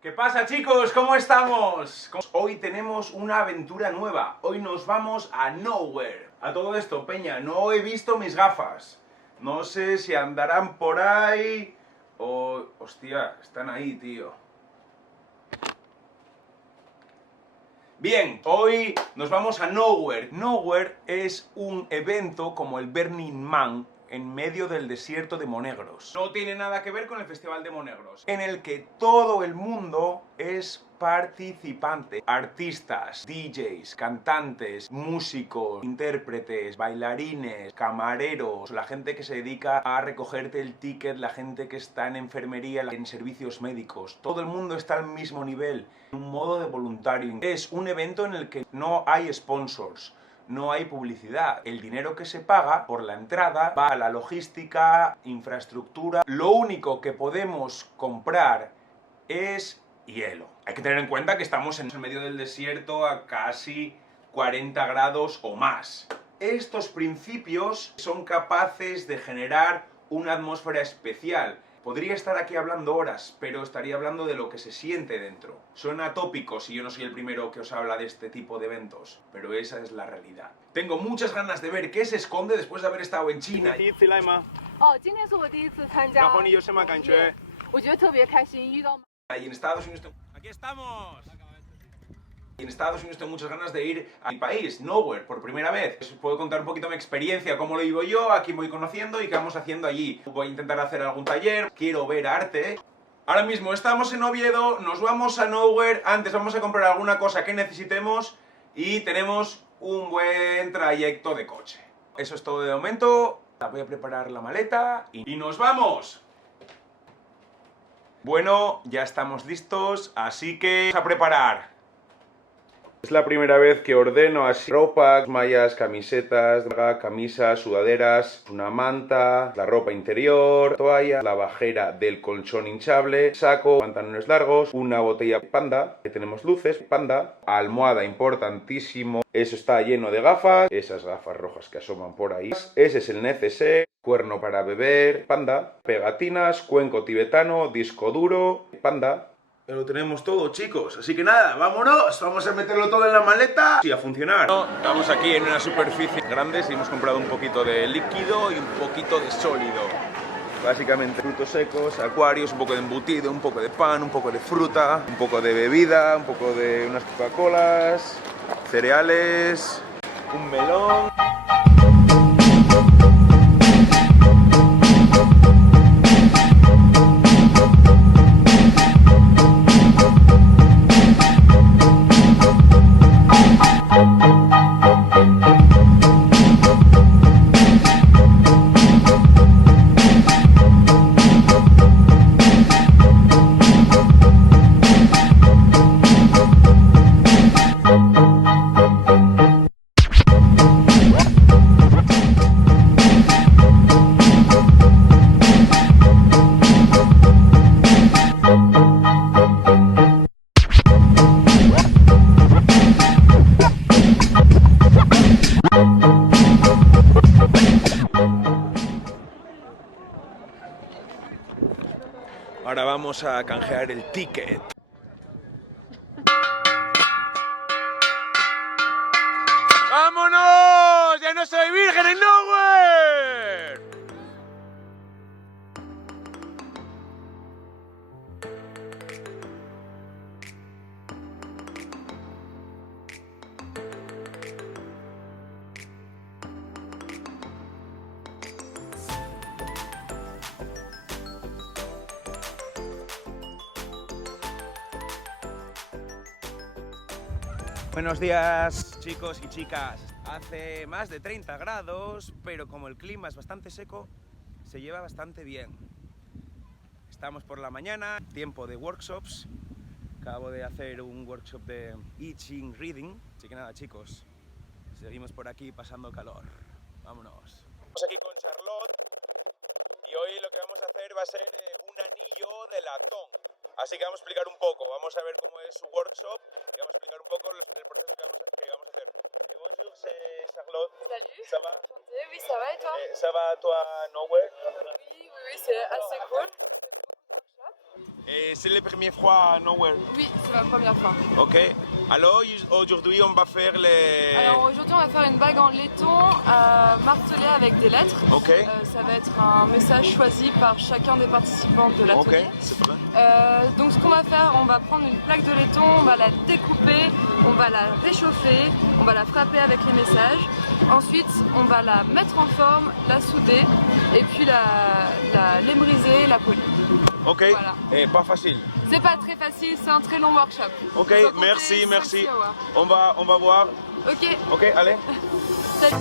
¿Qué pasa, chicos? ¿Cómo estamos? Hoy tenemos una aventura nueva. Hoy nos vamos a Nowhere. A todo esto, peña, no he visto mis gafas. No sé si andarán por ahí o... Hostia, están ahí, tío. Bien, hoy nos vamos a Nowhere. Nowhere es un evento como el Burning Man en medio del desierto de Monegros. No tiene nada que ver con el Festival de Monegros, en el que todo el mundo es participante. Artistas, DJs, cantantes, músicos, intérpretes, bailarines, camareros, la gente que se dedica a recogerte el ticket, la gente que está en enfermería, en servicios médicos. Todo el mundo está al mismo nivel, en un modo de voluntario. Es un evento en el que no hay sponsors, no hay publicidad. El dinero que se paga por la entrada va a la logística, infraestructura. Lo único que podemos comprar es hielo. Hay que tener en cuenta que estamos en el medio del desierto a casi 40 grados o más. Estos principios son capaces de generar una atmósfera especial. Podría estar aquí hablando horas, pero estaría hablando de lo que se siente dentro. Suena tópico si yo no soy el primero que os habla de este tipo de eventos, pero esa es la realidad. Tengo muchas ganas de ver qué se esconde después de haber estado en China. 第一次来吗？今天是我第一次参加。然后你有什么感觉？我觉得特别开心，遇到。 Y en Estados Unidos... Aquí estamos. Y en Estados Unidos tengo muchas ganas de ir a mi país, Nowhere, por primera vez. Os puedo contar un poquito mi experiencia, cómo lo vivo yo, aquí voy conociendo y qué vamos haciendo allí. Voy a intentar hacer algún taller, quiero ver arte. Ahora mismo estamos en Oviedo, nos vamos a Nowhere, antes vamos a comprar alguna cosa que necesitemos y tenemos un buen trayecto de coche. Eso es todo de momento, voy a preparar la maleta y nos vamos. Bueno, ya estamos listos, así que a preparar. Es la primera vez que ordeno así ropa, mallas, camisetas, camisas, sudaderas, una manta, la ropa interior, toalla, la bajera del colchón hinchable, saco, pantalones largos, una botella Panda, que tenemos luces, Panda, almohada importantísimo, eso está lleno de gafas, esas gafas rojas que asoman por ahí, ese es el neceser, cuerno para beber, Panda, pegatinas, cuenco tibetano, disco duro, Panda. Ya lo tenemos todo, chicos, así que nada, vámonos, vamos a meterlo todo en la maleta y a funcionar. Estamos aquí en una superficie grande y hemos comprado un poquito de líquido y un poquito de sólido. Básicamente frutos secos, acuarios, un poco de embutido, un poco de pan, un poco de fruta, un poco de bebida, un poco de unas Coca-Colas, cereales, un melón. Ahora vamos a canjear el ticket. ¡Vámonos! ¡Ya no soy virgen en Nowhere! Buenos días, chicos y chicas. Hace más de 30 grados, pero como el clima es bastante seco, se lleva bastante bien. Estamos por la mañana, tiempo de workshops. Acabo de hacer un workshop de I Ching Reading. Así que nada, chicos, seguimos por aquí pasando calor. Vámonos. Estamos aquí con Charlotte y hoy lo que vamos a hacer va a ser un anillo de latón. Así que vamos a explicar un poco, vamos a ver cómo es su workshop y vamos a explicar un poco el proceso que vamos a hacer. Bonjour, c'est Charlotte. Salut. Ça va? Enchantée. Oui, ça va et toi? Ça va, toi, Nowhere? Oui, c'est assez cool. C'est la première fois à Nowhere. Oui, c'est ma première fois. Ok. Alors aujourd'hui on va faire les. Alors aujourd'hui on va faire une bague en laiton martelée avec des lettres. Ok. Ça va être un message choisi par chacun des participants de l'atelier. Ok, c'est vrai. Donc ce qu'on va faire, on va prendre une plaque de laiton, on va la découper, on va la réchauffer, on va la frapper avec les messages. Ensuite on va la mettre en forme, la souder et puis la lémeriser, la polir. Ok. Voilà. Pas facile. C'est pas très facile, c'est un très long workshop. Ok, Il faut compter merci, 5 merci. hours. On va voir. Ok. Ok, allez. Salut.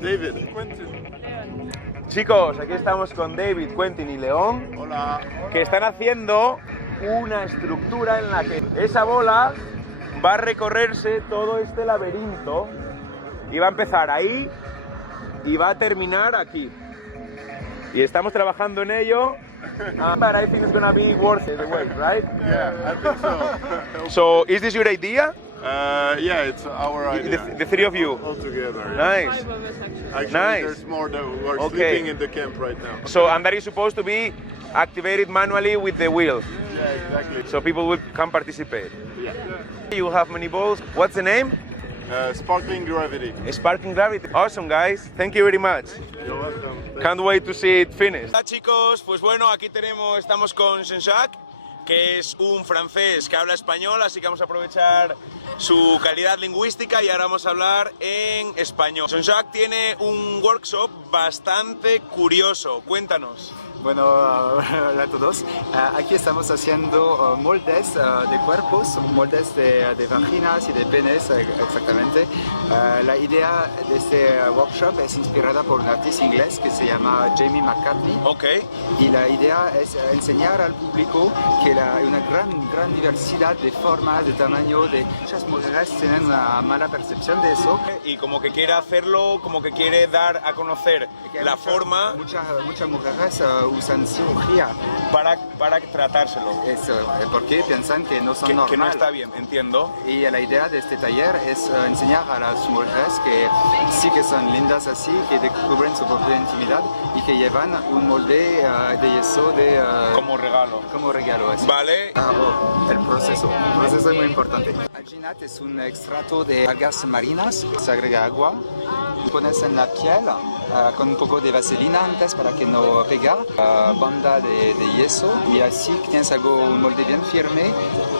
David. Chicos, aquí estamos con David, Quentin y León, Hola. que están haciendo una estructura en la que esa bola va a recorrerse todo este laberinto y va a empezar ahí y va a terminar aquí. Y estamos trabajando en ello. But I think it's gonna be worth the wait, right? Yeah, I think so. So, is this your idea? Yeah, it's our idea. The three of you. All together. Yeah. Nice. Actually, Nice. there's more that are Okay. sleeping in the camp right now. So, and that is supposed to be activated manually with the wheels. Yeah, exactly. So people will can participate. You have many balls. What's the name? Sparkling gravity. Sparking Gravity. Awesome, guys. Thank you very much. You're welcome. Can't wait to see it finished. Hola, chicos. Pues bueno, aquí estamos con Jean-Jacques, que es un francés que habla español, así que vamos a aprovechar su calidad lingüística y ahora vamos a hablar en español. Jean-Jacques tiene un workshop bastante curioso. Cuéntanos. Bueno, hola a todos. Aquí estamos haciendo moldes de cuerpos, moldes de vaginas y de penes exactamente. La idea de este workshop es inspirada por un artista inglés que se llama Jamie McCartney. Ok. Y la idea es enseñar al público que hay una gran diversidad de formas, de tamaño, de muchas mujeres tienen una mala percepción de eso. Y como que quiere hacerlo, como que quiere dar a conocer la forma Muchas mujeres usan cirugía. para tratárselo. Eso, porque piensan que no son Que normales. no está bien, entiendo. Y la idea de este taller es enseñar a las mujeres que sí que son lindas así, que descubren su propia intimidad y que llevan un molde de yeso Como regalo. como regalo. Así. Vale. El proceso es muy importante. Alginat es un extracto de algas marinas, se agrega agua, pones en la piel con un poco de vaselina antes para que no pega, banda de yeso y así tienes un molde bien firme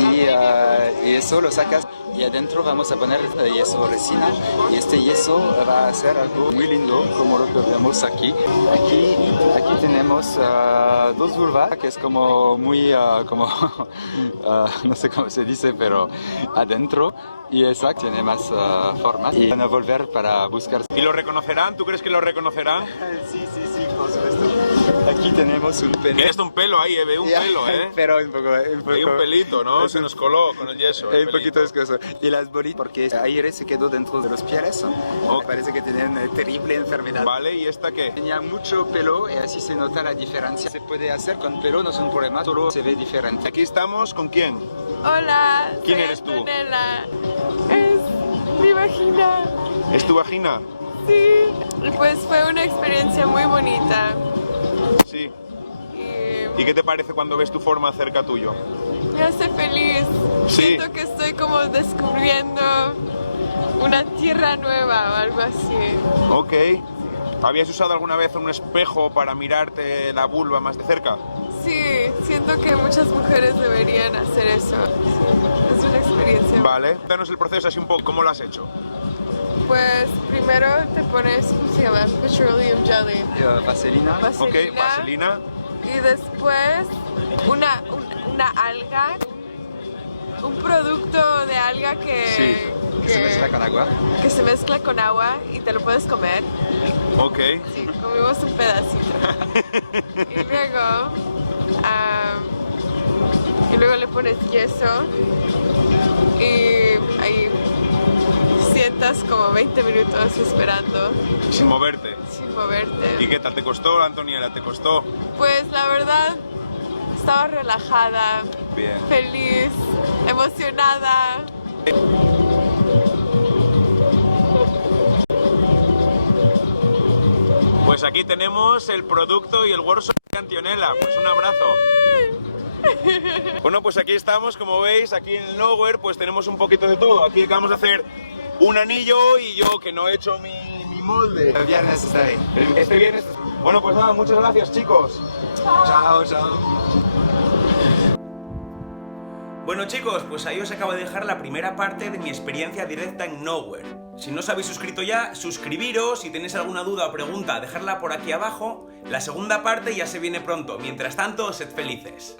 y eso lo sacas y adentro vamos a poner yeso resina y este yeso va a ser algo muy lindo como lo que vemos aquí. Aquí tenemos dos vulvas que es como muy no sé cómo se dice pero adentro y esa tiene más formas y van a volver para buscar. ¿Y lo reconocerán? ¿Tú crees que lo reconocerán? Sí, por supuesto. Aquí tenemos un pene. Tienes un pelo ahí, veo un pelo, Pero un poco. Hay un pelito, ¿no? Se nos coló con el yeso. Un poquito escaso. Y las bolitas, porque ayer se quedó dentro de los pieles. Parece que tienen terrible enfermedad. Vale, ¿y esta qué? Tenía mucho pelo y así se nota la diferencia. Se puede hacer con pelo, no es un problema, solo se ve diferente. Aquí estamos, ¿con quién? Hola. ¿Quién soy eres tú? Antonella. Es mi vagina. ¿Es tu vagina? Sí. Y pues fue una experiencia muy bonita. Sí. Y ¿Y qué te parece cuando ves tu forma cerca tuyo? me hace feliz. Sí. Siento que estoy como descubriendo una tierra nueva o algo así. Ok. ¿Habías usado alguna vez un espejo para mirarte la vulva más de cerca? Sí, siento que muchas mujeres deberían hacer eso. Es una experiencia. Vale, danos el proceso así un poco, ¿cómo lo has hecho? Pues primero te pones, ¿cómo se llama? Petroleum jelly. Vaselina. Ok, vaselina. Y después una alga, un producto de alga que Se mezcla con agua. que se mezcla con agua y te lo puedes comer. Ok. Sí, comimos un pedacito. Y luego le pones yeso y ahí sientas como 20 minutos esperando Sin moverte. sin moverte. ¿Y qué tal te costó, Antoniela? ¿Te costó? Pues la verdad estaba relajada, Bien. feliz, emocionada. Pues aquí tenemos el producto y el workshop de Antonella. Pues un abrazo. Bueno, pues aquí estamos, como veis, aquí en el Nowhere, pues tenemos un poquito de todo. Aquí acabamos de hacer un anillo y yo que no he hecho mi molde. El viernes estaré. Este viernes. Bueno, pues nada, muchas gracias, chicos. Chao, chao. Bueno, chicos, pues ahí os acabo de dejar la primera parte de mi experiencia directa en Nowhere. Si no os habéis suscrito ya, suscribiros. Si tenéis alguna duda o pregunta, dejadla por aquí abajo. La segunda parte ya se viene pronto. Mientras tanto, sed felices.